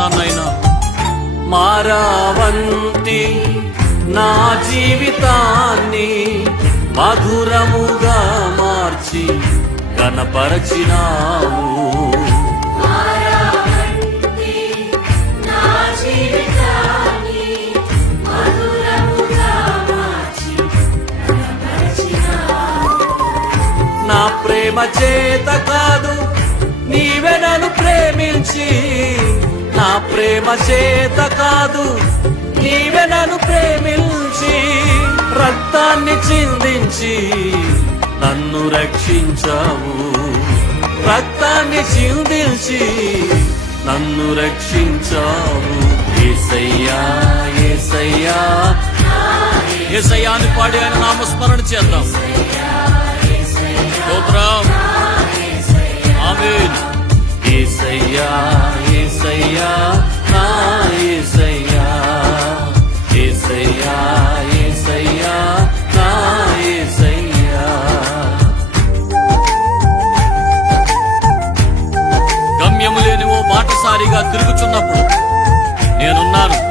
వేడుకుంటున్నాను నాయనా. మారావంతి నా జీవితాన్ని మధురముగా మార్చి కనపరచినావు. నా ప్రేమ చేత కాదు నీవే నన్ను ప్రేమించి, నా ప్రేమ చేత కాదు నీవే నన్ను ప్రేమించి, రక్తాన్ని చిందించి నన్ను రక్షించావు. రక్తాన్ని చిందించి నన్ను రక్షించావు. యేసయ్యా యేసయ్యా యేసయ్యా అని పాడి ఆయన నామస్మరణ చేద్దాం. స్తోత్రం. ఆమేన్. యేసయ్యా యేసయ్యా నా యేసయ్యా, యేసయ్యా యేసయ్యా నా యేసయ్యా. గమ్యము లేని ఓ బాటసారిగా తిరుగుచున్నప్పుడు